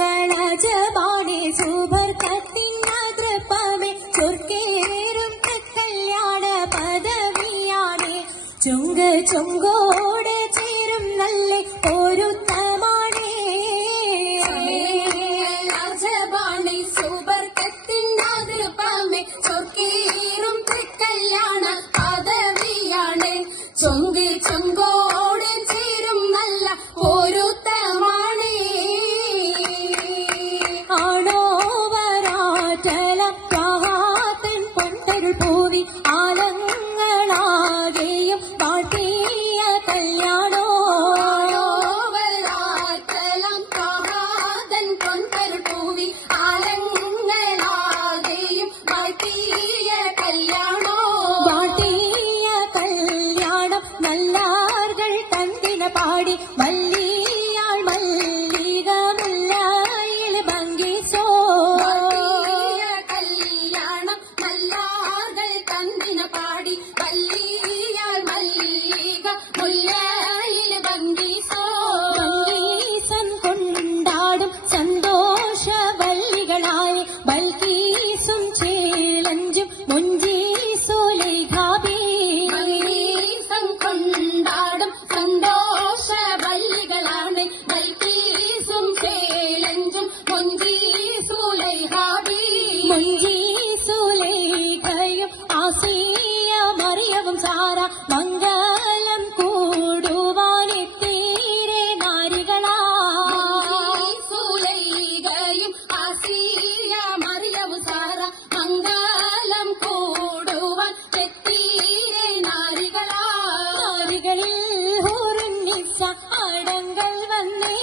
സമയങ്ങളജപാടെ സുബർക്കത്തിനതൃപ്പമേ ചൊർക്കേറും കല്യാണ പദവിയാണേ ചുങ്ക് ചുങ്കോട് ചേരും നല്ല പൊരുത്തമാണേ രാജപാണി സുബർക്കത്തിനതൃപ്പമേ ചൊർക്കേറും കല്യാണ പദവിയാണേ ചുങ്ക് ചുങ്കോട് ചേരും നല്ല പൊരുത്തമാണേ പൂവി ആലങ്ങളാകെയും പാട്ടിയ കല്യാണോ പൂവി ആലങ്ങളാകെയും പാട്ടിയ കല്യാണോ പാട്ടിയ കല്യാണം നല്ലാർകൾ തന്തിന പാടി മല്ലിയാൾ മല്ലിക മുല്ലയിൽ ഭംഗിച്ചോ പാടി മല്ലിയാൾ മല്ലിക മുല്ലയിൽ ഭംഗീസം കൊണ്ടാടും സന്തോഷ വല്ലികളായ ബൽക്കീസും ചേലഞ്ചും മുഞ്ചീസുലേഖാബി ഭംഗീസം കൊണ്ടാടും സന്തോഷ വല്ലികളാണ് ബൽക്കീസും ചേലഞ്ചും മുഞ്ചീസുലേഖാബി മുഞ്ചീസുലേഖയും ആസിയ മറിയവും സാര മംഗലം കൂടുവാനെത്തീരെ നാരികളാ സുലൈഖയും ആസിയ മറിയവും സാര മംഗലം കൂടുവാൻ എത്തീരെ നാരികളാ നാരികളിൽ ഹുറുന്നിസ അടങ്ങൾ വന്നേ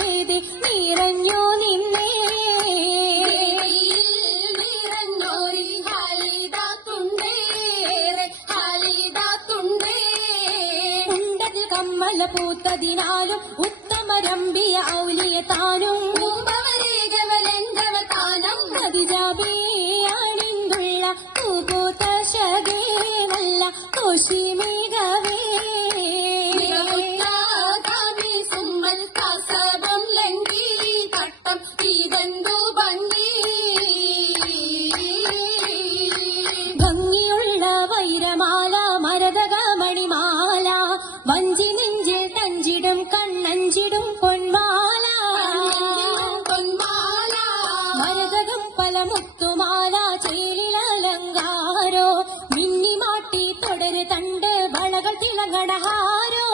വേദി നിറഞ്ഞു നിന്നേ കമ്മല പൂത്തതിനാലും ഉത്തമരമ്പിയ ഔലിയ താനും അതിജാബിയാണിന്തുള്ള പൂപൂത്ത ശകേ നല്ല കോശിമേഘവേ സുമ്മൽ കസബം ലങ്കി തട്ടം ഇതണ്ടു ഭംഗി ഭംഗിയുള്ള വൈരമാല മരതക മണിമാല വഞ്ചി നെഞ്ചിൽ തഞ്ചിടും കണ്ണഞ്ചിടും പൊന്മാല മരതകം പല മുത്തുമാല ചേലിലലങ്കാരോ മിന്നിമാട്ടി തുടര് തണ്ട് വളകൾ തിളങ്ങണഹാരോ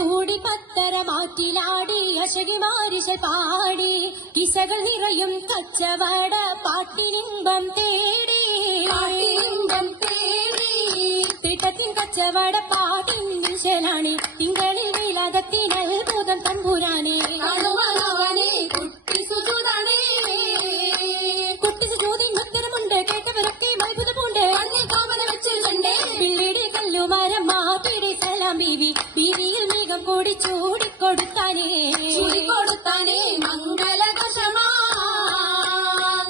കൂടി പത്തര മാറ്റിലാടി അശകിമാരിശൽ പാടി കിസകൾ നിറയും കച്ചവട പാട്ടിലിംബം തേടി തിട്ടത്തിൻ കച്ചവട പാട്ടിൻ നിശലാണി തിങ്കളിൽ വിലാദത്തിനൽ ഭൂതം തമ്പുരാനെ കുട്ടിസുജൂതിൻ ഉത്തരമുണ്ട് കേട്ടവരൊക്കെ മത്ഭുതമുണ്ട് പിള്ളിയുടെ കല്ലുമരം മാറ്റിയുടെ സലാം ബീവി ബീവിയിൽ മേഘം കൂടി ചൂടിക്കൊടുത്താനേ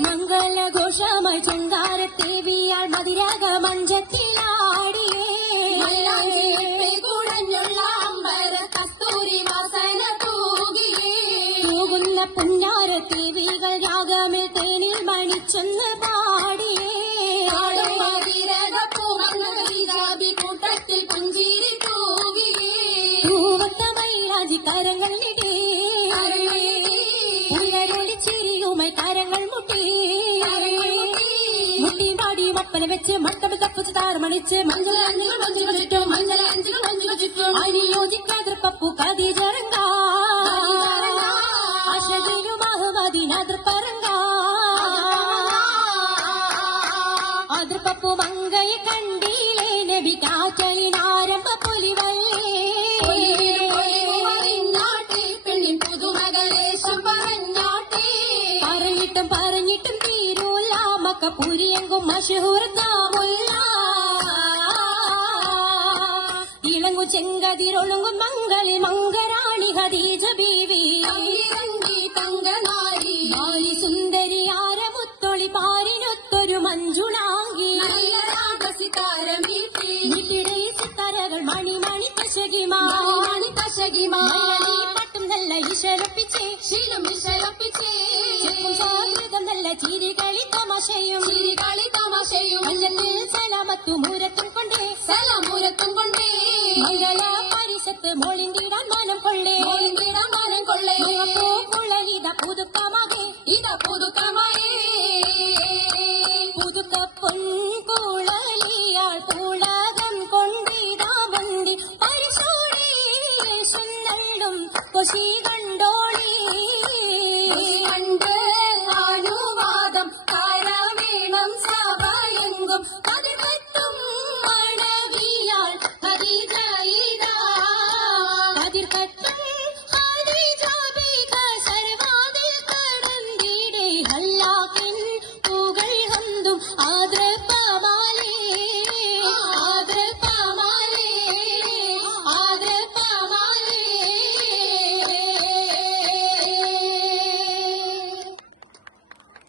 മംഗളഘോഷമായി ചുങ്കാരത്തേവിയാൾ മതിരാഗ മഞ്ചത്തിലാടിയേ തൂകുന്ന പുന്നാരത്തേവികൾ രാഗമിൽ തേനിൽ മണിച്ചൊന്ന് പാടിയേ കൂട്ടത്തിൽ പുഞ്ചിരി പൂവത്ത മൈലാജി കരങ്ങളിടേ ഉയരൊളി ചിരിയുമായി കരങ്ങൾ മുട്ടി മുട്ടിയും പാടിയും ഒപ്പന വെച്ച് മട്ടം തപ്പുച്ച് താറമണിച്ച് അനിയോജിക്കാതിർപ്പപ്പു കതിജറങ്ക അശകിലും അഹ്മദിനതിർപ്പറങ്ക അതിർപ്പപ്പു മങ്കയെ കണ്ടീലേ നബി കാറ്റലിനാരംഭ പൊലിവല്ലേ പറഞ്ഞിട്ടും തീരൂല മക്കപ്പൂരിയെങ്കും മഷഹൂർക്കാമുല്ല ഇളങ്ങു ചെങ്കതിരൊളുങ്ങും മംഗളി മംഗരാണി ഖദീജ ബീവി തങ്കനാരി സുന്ദരി ആരമുത്തൊളി പാരിനൊത്തൊരു മഞ്ജുളാകി സിത്താരകൾ മണി മണി കശകിമാ പട്ടു ഇശലപ്പിച്ചേ ശീലം വിശലപ്പിച്ചേ സ്വാഗതം നല്ല ചിരികളി തമാശയും ചിരികളി തമാശയും മഞ്ഞത്തിൽ സലാമത്തു മൂരത്തും കൊണ്ടേ സലാമൂരത്തും കൊണ്ടേ മംഗള പരിസത്ത് മോളിന്തിടാൻ മാനം കൊള്ളേ മോളിന്തിടാൻ മാനം കൊള്ളേ കുഴലിത പുതുക്കമാകെ ഇതാ പുതുക്കമായേ പുതുക്ക പൊൻകുഴലിയാൾ തുളകം കൊണ്ടിതാ വണ്ടി പരിശോടി കൊശികൾ